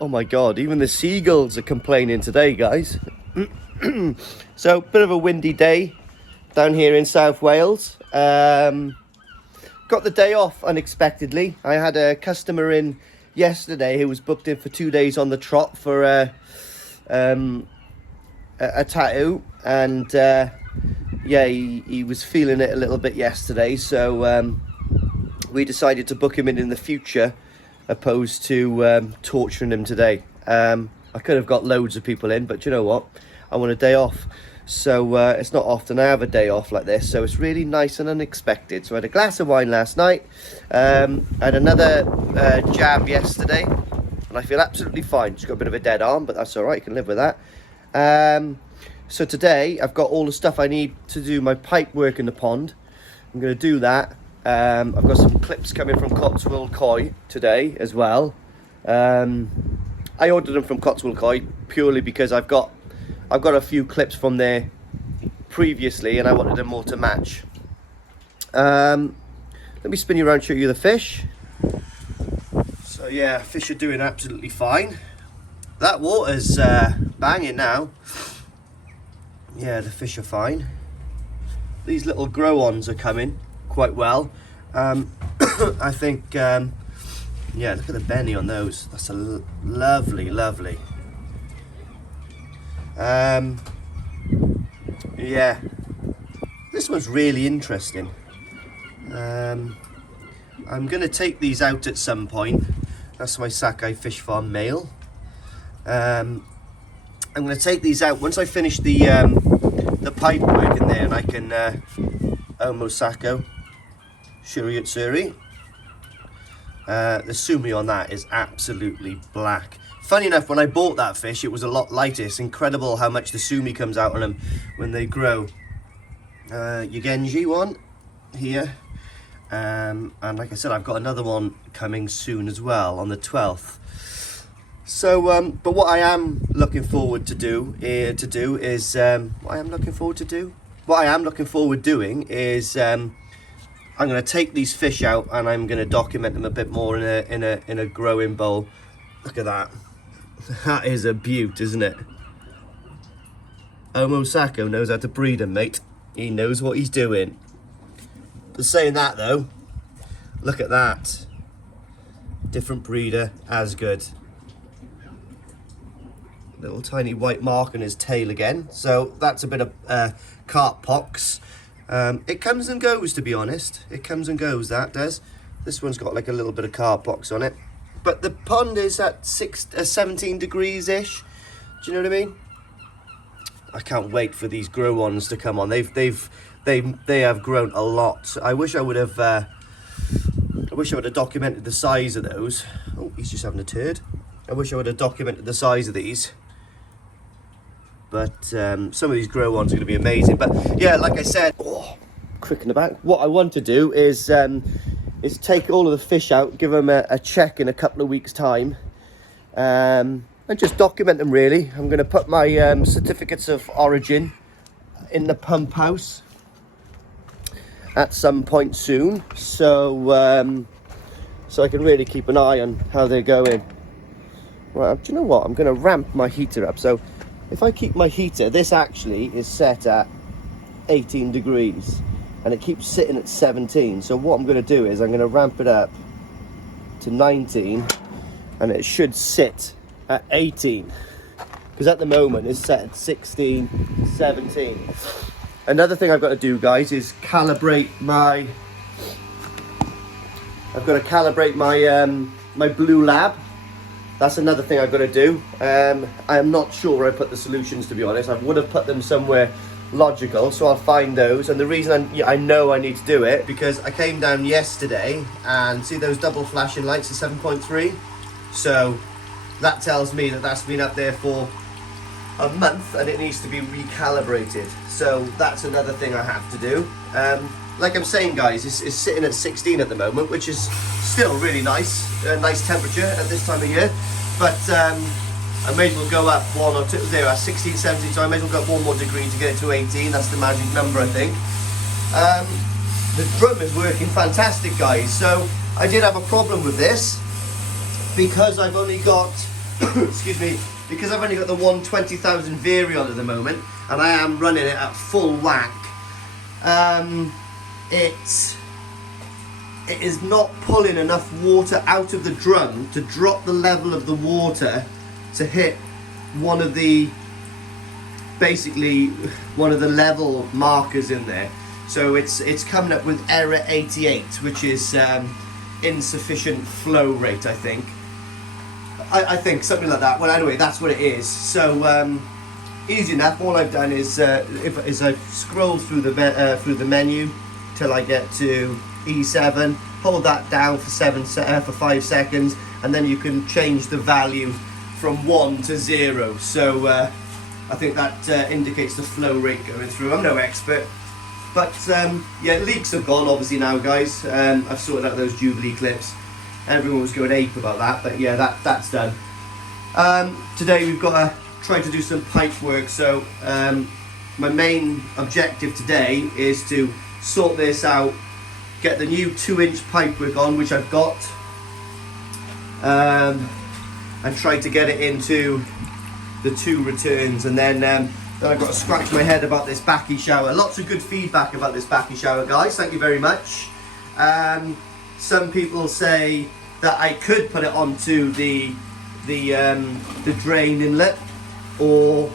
Oh my God, even the seagulls are complaining today, guys. So, bit of a windy day down here in South Wales. Got the day off unexpectedly. I had a customer in yesterday who was booked in for 2 days on the trot for a tattoo, and yeah, he was feeling it a little bit yesterday, so we decided to book him in the future opposed to torturing him today. I could have got loads of people in, but you know what, I want a day off, so it's not often I have a day off like this, so it's really nice and unexpected. So I had a glass of wine last night, I had another jab yesterday, and I feel absolutely fine. Just got a bit of a dead arm, but that's all right, you can live with that. So today I've got all the stuff I need to do my pipe work in the pond. I'm going to do that. I've got some clips coming from Cotswold Koi today as well. I ordered them from Cotswold Koi purely because I've got a few clips from there previously and I wanted them all to match. Let me spin you around, show you the fish. So yeah, fish are doing absolutely fine. That water's banging now. Yeah, the fish are fine. These little grow-ons are coming quite well. I think, yeah, look at the benny on those. That's a lovely. Yeah, this one's really interesting. I'm going to take these out at some point. That's my Sakai Fish Farm male. I'm going to take these out once I finish the pipe work in there, and I can Omosako Shuriat Suri. The sumi on that is absolutely black. Funny enough, when I bought that fish, it was a lot lighter. It's incredible how much the sumi comes out on them when they grow. Yugenji one here, and like I said, I've got another one coming soon as well on the 12th. So, but what I am looking forward to doing is I'm going to take these fish out and I'm going to document them a bit more in a growing bowl. Look at that. That is a beaut, isn't it? Omosako knows how to breed them, mate. He knows what he's doing. But saying that though, look at that. Different breeder, as good. Little tiny white mark on his tail again, so that's a bit of carp pox. It comes and goes, to be honest. It comes and goes, that does. This one's got like a little bit of carp pox on it, but the pond is at 17 degrees ish. Do you know what I mean? I can't wait for these grow-ons to come on. They have grown a lot. I wish I would have documented the size of those. Oh, he's just having a turd. I wish I would have documented the size of these. But some of these grow-ons are going to be amazing. But yeah, like I said, crick in the back. What I want to do is take all of the fish out, give them a check in a couple of weeks' time, and just document them really. I'm going to put my certificates of origin in the pump house at some point soon, so I can really keep an eye on how they're going. Right, do you know what? I'm going to ramp my heater up. So if I keep my heater, this actually is set at 18 degrees and it keeps sitting at 17. So what I'm going to do is I'm going to ramp it up to 19 and it should sit at 18. Because at the moment it's set at 16, 17. Another thing I've got to do, guys, is calibrate my... I've got to calibrate my Blue Lab. That's another thing I've got to do. I am not sure where I put the solutions, to be honest. I would have put them somewhere logical, so I'll find those. And the reason I know I need to do it, because I came down yesterday and see those double flashing lights at 7.3. So that tells me that that's been up there for a month and it needs to be recalibrated. So that's another thing I have to do. Like I'm saying, guys, it's sitting at 16 at the moment, which is still really nice, nice temperature at this time of year. But I may as well go up one or two. There, at 16, 17, so I may as well go up 1 more degree to get it to 18. That's the magic number, I think. The drum is working fantastic, guys. So I did have a problem with this because I've only got excuse me, because I've only got the 120,000 Varion at the moment, and I am running it at full whack, it is not pulling enough water out of the drum to drop the level of the water to hit one of the, basically one of the level markers in there. So it's coming up with error 88, which is insufficient flow rate, I think. I think something like that. Well, anyway, that's what it is. So easy enough. All I've done is I've scrolled through the menu till I get to E7. Hold that down for 5 seconds, and then you can change the value from 1 to 0. So I think that indicates the flow rate going through. I'm no expert, but yeah, leaks have gone obviously now, guys. I've sorted out those Jubilee clips. Everyone was going ape about that, but yeah, that's done. Today we've got to try to do some pipe work. So my main objective today is to sort this out, get the new 2-inch pipe work on, which I've got, and try to get it into the 2 returns, and then I've got to scratch my head about this backy shower. Lots of good feedback about this backy shower, guys. Thank you very much. Some people say that I could put it onto the drain inlet, or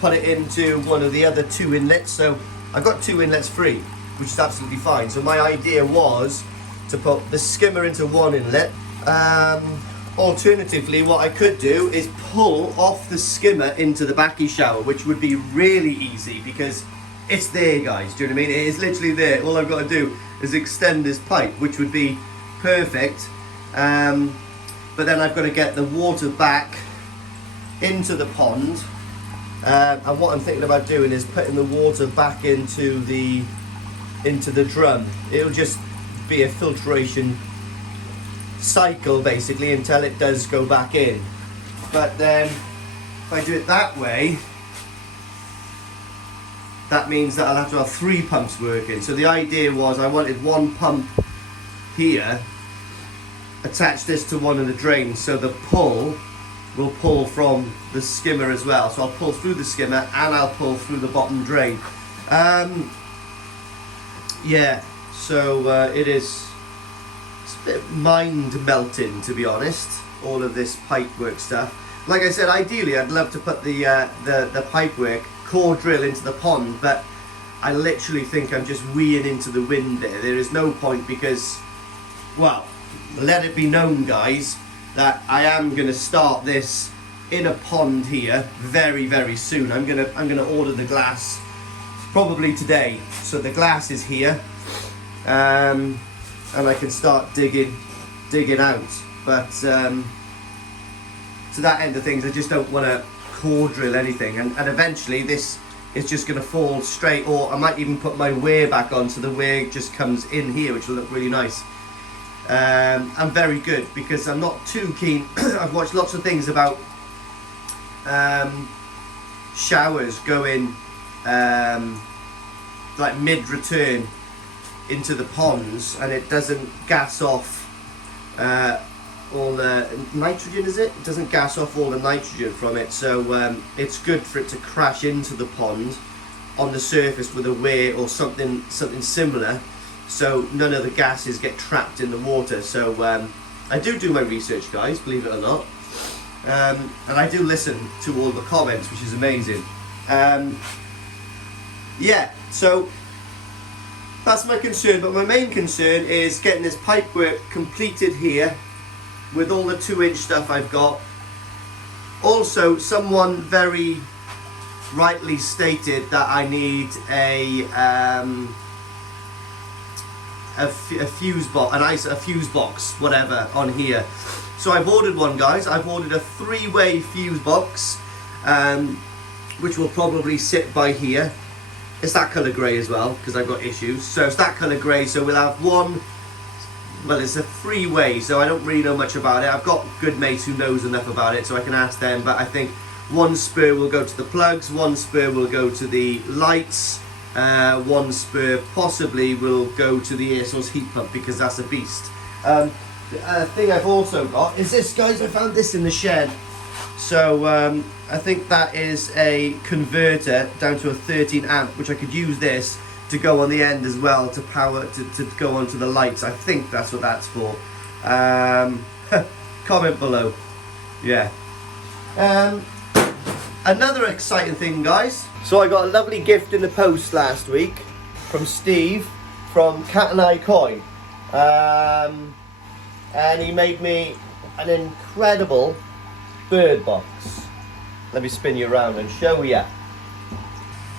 put it into one of the other 2 inlets. So I've got 2 inlets free, which is absolutely fine. So my idea was to put the skimmer into 1 inlet. Alternatively, what I could do is pull off the skimmer into the backy shower, which would be really easy because it's there, guys. Do you know what I mean? It is literally there. All I've got to do is extend this pipe, which would be perfect. But then I've got to get the water back into the pond. And what I'm thinking about doing is putting the water back into the drum. It'll just be a filtration cycle basically until it does go back in. But then if I do it that way, that means that I'll have to have 3 pumps working. So the idea was I wanted 1 pump here, attach this to one of the drains, so the pull will pull from the skimmer as well. So I'll pull through the skimmer and I'll pull through the bottom drain. Yeah, so it's a bit mind melting, to be honest, all of this pipe work stuff. Like I said, ideally I'd love to put the pipe work core drill into the pond, but I literally think I'm just weeing into the wind there. There is no point because, well, let it be known, guys, that I am going to start this in a pond here very, very soon. I'm gonna order the glass probably today. So the glass is here, and I can start digging out. But to that end of things, I just don't want to core drill anything, and eventually this is just going to fall straight, or I might even put my weir back on so the weir just comes in here, which will look really nice. I'm very good because I'm not too keen. I've watched lots of things about showers going like mid-return into the ponds, and it doesn't gas off all the nitrogen, is it? It doesn't gas off all the nitrogen from it, so it's good for it to crash into the pond on the surface with a weir or something similar, so none of the gases get trapped in the water. So I do my research, guys, believe it or not, and I do listen to all the comments, which is amazing. Yeah, so that's my concern, but my main concern is getting this pipe work completed here with all the 2-inch stuff I've got. Also, someone very rightly stated that I need a fuse box, a fuse box, whatever, on here. So I've ordered one, guys. I've ordered a 3-way fuse box, which will probably sit by here. It's that colour grey as well, because I've got issues. So it's that colour grey, so we'll have one. Well, it's a 3-way, so I don't really know much about it. I've got good mates who knows enough about it, so I can ask them. But I think 1 spur will go to the plugs, 1 spur will go to the lights, 1 spur possibly will go to the air source heat pump, because that's a beast. The thing I've also got is this, guys. I found this in the shed. So I think that is a converter down to a 13 amp, which I could use this to go on the end as well to power to go onto the lights. I think that's what that's for. Comment below. Yeah. Another exciting thing, guys. So I got a lovely gift in the post last week from Steve from Cat and Eye Coin. And he made me an incredible bird box. Let me spin you around and show you.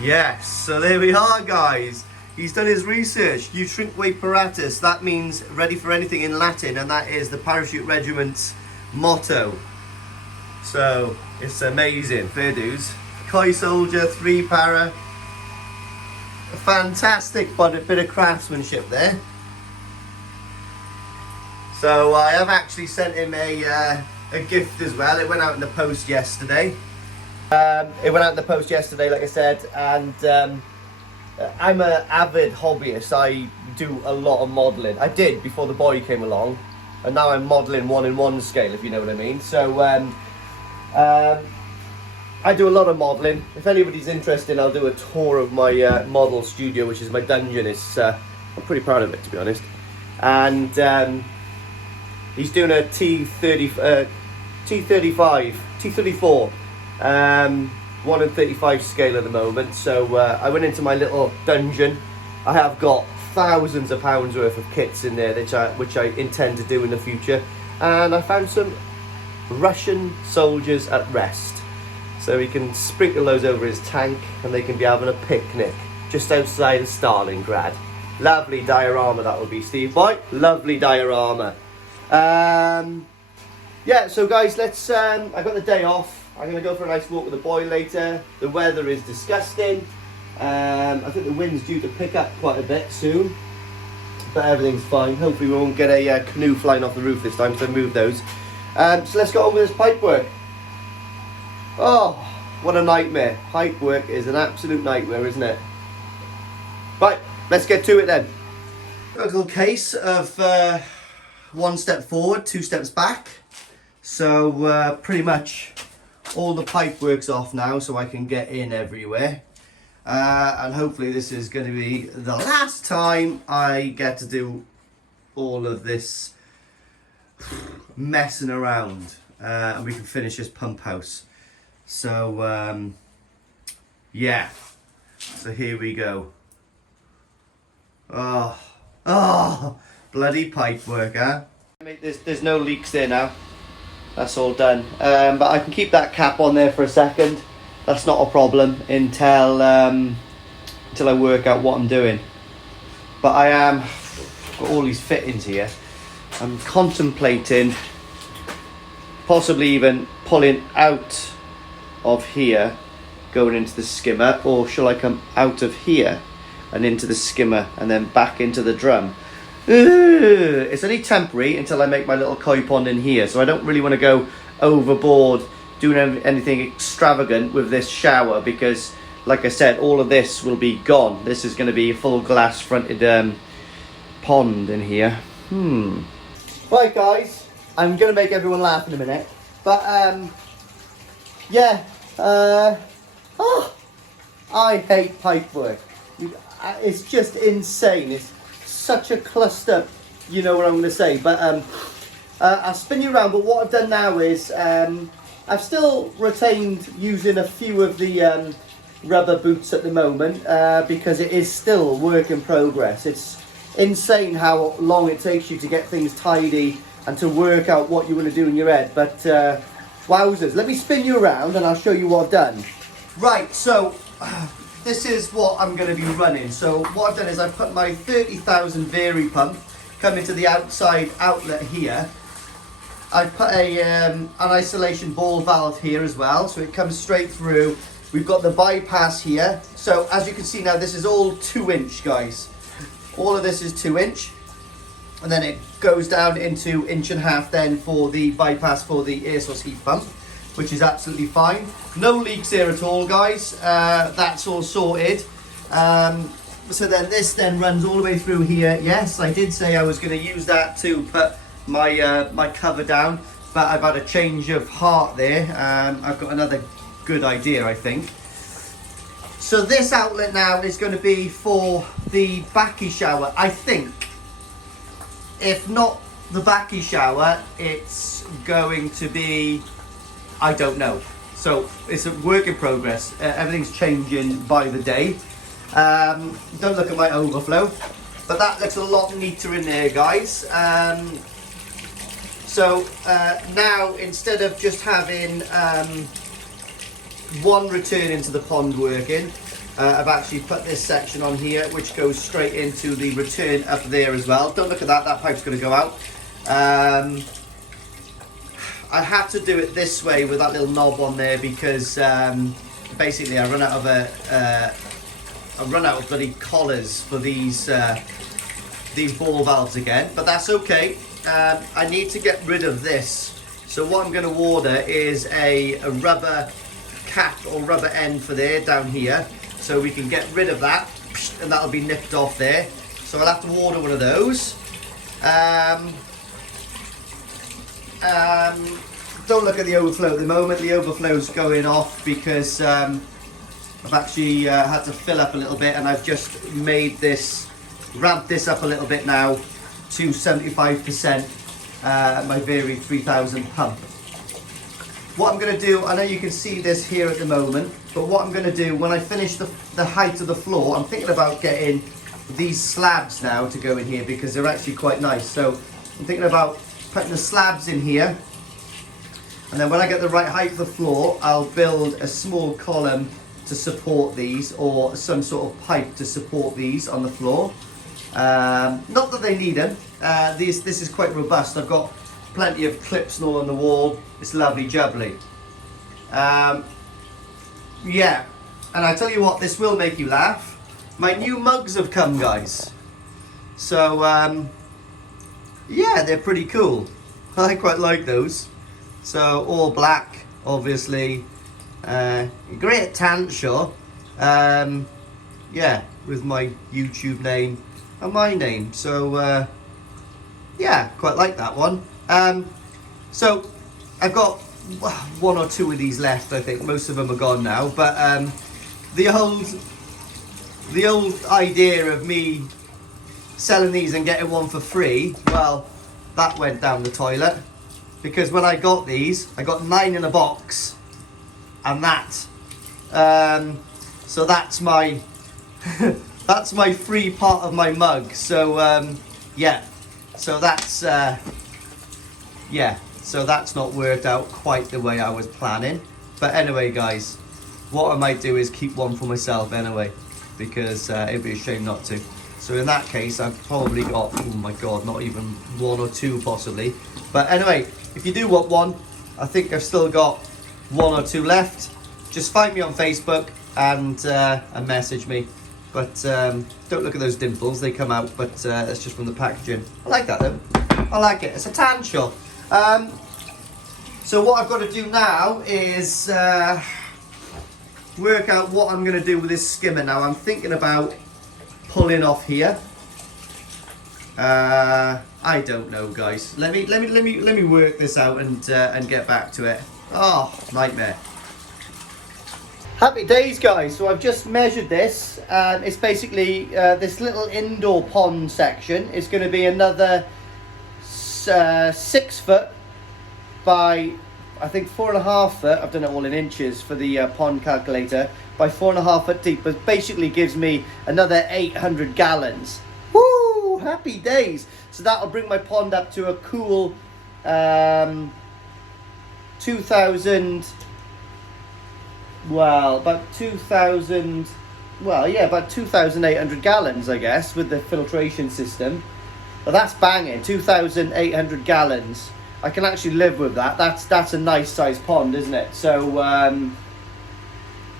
Yes, so there we are, guys. He's done his research. Utrincque paratus, that means ready for anything in Latin, and that is the Parachute Regiment's motto. So it's amazing. Fair dues. Koi Soldier, 3 para. A fantastic bit of craftsmanship there. So I have actually sent him a gift as well. It went out in the post yesterday. It went out in the post yesterday, like I said, and I'm an avid hobbyist. I do a lot of modelling. I did before the boy came along, and now I'm modelling 1-in-1 scale, if you know what I mean. So I do a lot of modelling. If anybody's interested, I'll do a tour of my model studio, which is my dungeon. It's I'm pretty proud of it, to be honest. And he's doing a T34, 1-in-35 scale at the moment. So I went into my little dungeon. I have got thousands of pounds worth of kits in there, which I intend to do in the future. And I found some Russian soldiers at rest. So he can sprinkle those over his tank and they can be having a picnic just outside of Stalingrad. Lovely diorama that will be, Steve boy. Lovely diorama. Yeah, so guys, let's I got the day off. I'm gonna go for a nice walk with the boy later. The weather is disgusting. I think the wind's due to pick up quite a bit soon, but everything's fine. Hopefully we won't get a canoe flying off the roof this time, so I moved those. So let's get on with this pipe work. Oh, what a nightmare. Pipe work is an absolute nightmare, isn't it? Right, let's get to it then. A little case of 1 step forward, 2 steps back. So pretty much all the pipe work's off now, so I can get in everywhere. And hopefully this is going to be the last time I get to do all of this messing around. And we can finish this pump house. So yeah, so here we go. Oh, bloody pipe work, huh? There's no leaks there now. That's all done. But I can keep that cap on there for a second. That's not a problem until I work out what I'm doing. But I am got all these fittings here. I'm contemplating possibly even pulling out of here, going into the skimmer, or shall I come out of here and into the skimmer and then back into the drum? It's only temporary until I make my little koi pond in here, so I don't really want to go overboard doing anything extravagant with this shower, because like I said, all of this will be gone. This is going to be a full glass fronted pond in here. Right guys, I'm going to make everyone laugh in a minute, but yeah, I hate pipe work. It's just insane. It's such a cluster, you know what I'm going to say. But I'll spin you around. But what I've done now is I've still retained using a few of the rubber boots at the moment because it is still a work in progress. It's insane how long it takes you to get things tidy and to work out what you want to do in your head. But wowzers, let me spin you around and I'll show you what I've done. Right, so this is what I'm going to be running. So what I've done is I've put my 30,000 Vari pump coming to the outside outlet here. I've put an isolation ball valve here as well, so it comes straight through. We've got the bypass here. So as you can see now, this is all 2-inch, guys. All of this is 2-inch. And then it goes down into 1.5 inches then for the bypass for the air source heat pump, which is absolutely fine. No leaks here at all, guys. That's all sorted. So then this then runs all the way through here. Yes, I did say I was going to use that to put my my cover down. but I've had a change of heart there. I've got another good idea, I think. So this outlet now is going to be for the backy shower, I think. If not the backy shower, it's going to be, I don't know. So it's a work in progress. Everything's changing by the day. Don't look at my overflow, but that looks a lot neater in there, guys. So now, instead of just having one return into the pond working, I've actually put this section on here which goes straight into the return up there as well. Don't look at that, that pipe's going to go out. I had to do it this way with that little knob on there because basically I run out of bloody collars for these ball valves again, but that's okay. I need to get rid of this, so what I'm going to order is a rubber cap or rubber end for there down here, so we can get rid of that, and that'll be nipped off there. So I'll have to order one of those. Don't look at the overflow at the moment. The overflow's going off because I've actually had to fill up a little bit, and I've just made this, ramped this up a little bit now to 75%, my Vari 3000 pump. What I'm going to do, I know you can see this here at the moment, but what I'm going to do when I finish the height of the floor, I'm thinking about getting these slabs now to go in here because they're actually quite nice. So I'm thinking about putting the slabs in here, and then when I get the right height of the floor, I'll build a small column to support these, or some sort of pipe to support these on the floor. Not that they need them. This is quite robust. I've got plenty of clips and all on the wall. It's lovely jubbly. Yeah, and I tell you what, this will make you laugh. My new mugs have come, guys. So yeah, they're pretty cool. I quite like those. So all black, obviously. Great Tanshaw. Yeah, with my YouTube name and my name. So yeah, quite like that one. So I've got one or two of these left. I think most of them are gone now. But the old idea of me selling these and getting one for free, well, that went down the toilet, because when I got these, I got 9 in a box, and that. So that's my that's my free part of my mug. So yeah, so that's yeah, so that's not worked out quite the way I was planning. But anyway, guys, what I might do is keep one for myself anyway, because it'd be a shame not to. So in that case, I've probably got, oh my god, not even 1 or 2 possibly. But anyway, if you do want one, I think I've still got 1 or 2 left. Just find me on Facebook and message me. But don't look at those dimples, they come out, but that's just from the packaging. I like that though. I like it. It's a Tanshaw. So what I've got to do now is work out what I'm going to do with this skimmer now. I'm thinking about pulling off here. I don't know, guys. Let me work this out and get back to it. Oh, nightmare. Happy days, guys. So I've just measured this. It's basically this little indoor pond section is going to be another 6 foot by, I think, 4.5 foot. I've done it all in inches for the pond calculator, by 4.5 foot deep, but basically gives me another 800 gallons. Woo! Happy days. So that'll bring my pond up to a cool 2,000. Well, about 2,000. Well, yeah, about 2,800 gallons, I guess, with the filtration system. But that's banging. 2,800 gallons. I can actually live with that. That's a nice sized pond, isn't it? So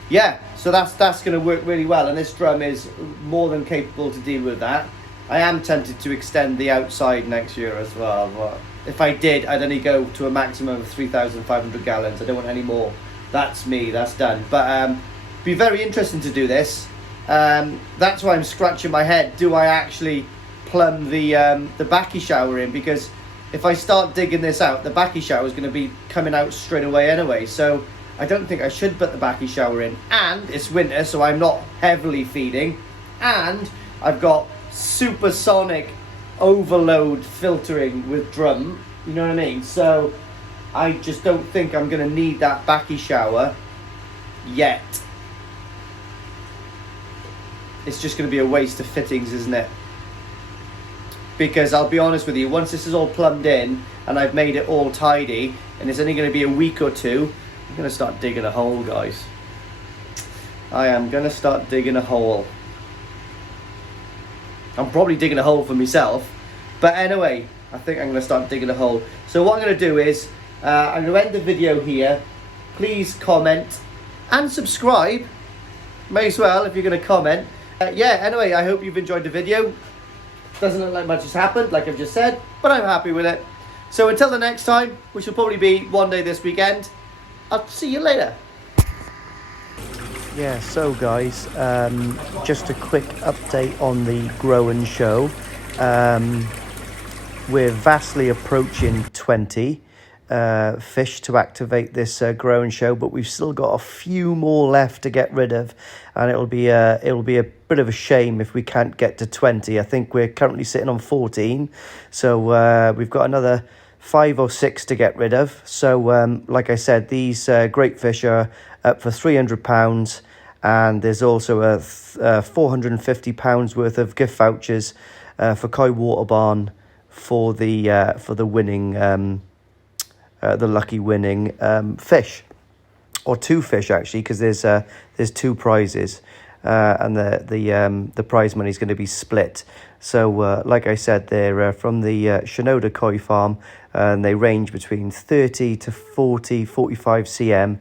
yeah, so that's going to work really well, and this drum is more than capable to deal with that. I am tempted to extend the outside next year as well, but if I did, I'd only go to a maximum of 3,500 gallons. I don't want any more. That's me, that's done. But be very interesting to do this. That's why I'm scratching my head. Do I actually plumb the backy shower in? Because if I start digging this out, the backy shower is going to be coming out straight away anyway. So I don't think I should put the backy shower in. And it's winter, so I'm not heavily feeding. And I've got supersonic overload filtering with drum. You know what I mean? So I just don't think I'm going to need that backy shower yet. It's just going to be a waste of fittings, isn't it? Because I'll be honest with you, once this is all plumbed in and I've made it all tidy and it's only going to be a week or two, I'm going to start digging a hole, guys. I am going to start digging a hole. I'm probably digging a hole for myself, but anyway, I think I'm going to start digging a hole. So what I'm going to do is, I'm going to end the video here. Please comment and subscribe. May as well if you're going to comment. Yeah, anyway, I hope you've enjoyed the video. Doesn't look like much has happened, like I've just said, but I'm happy with it. So until the next time, which will probably be one day this weekend, I'll see you later. Yeah, so guys, just a quick update on the Grow and Show. We're vastly approaching 20 fish to activate this Grow and Show, but we've still got a few more left to get rid of, and it'll be a bit of a shame if we can't get to 20. I think we're currently sitting on 14, so we've got another 5 or 6 to get rid of. So like I said, these great fish are up for £300, and there's also a £450 worth of gift vouchers for Koi Water Barn for the winning the lucky winning fish, or 2 fish actually, because there's 2 prizes, and the prize money is going to be split. So like I said, they're from the Shinoda Koi Farm, and they range between 30 to 45 cm.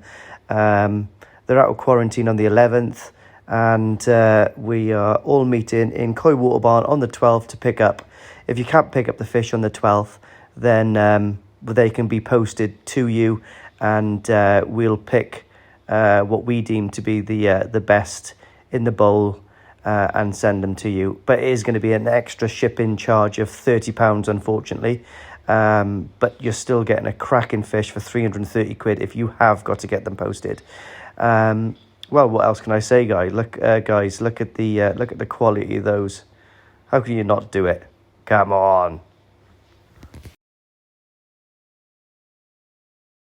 They're out of quarantine on the 11th, and we are all meeting in Koi Water Barn on the 12th to pick up. If you can't pick up the fish on the 12th, then they can be posted to you, and we'll pick what we deem to be the best in the bowl and send them to you. But it is going to be an extra shipping charge of £30, unfortunately. But you're still getting a cracking fish for 330 quid if you have got to get them posted. Well, what else can I say, guys? Look at the quality of those. How can you not do it? Come on.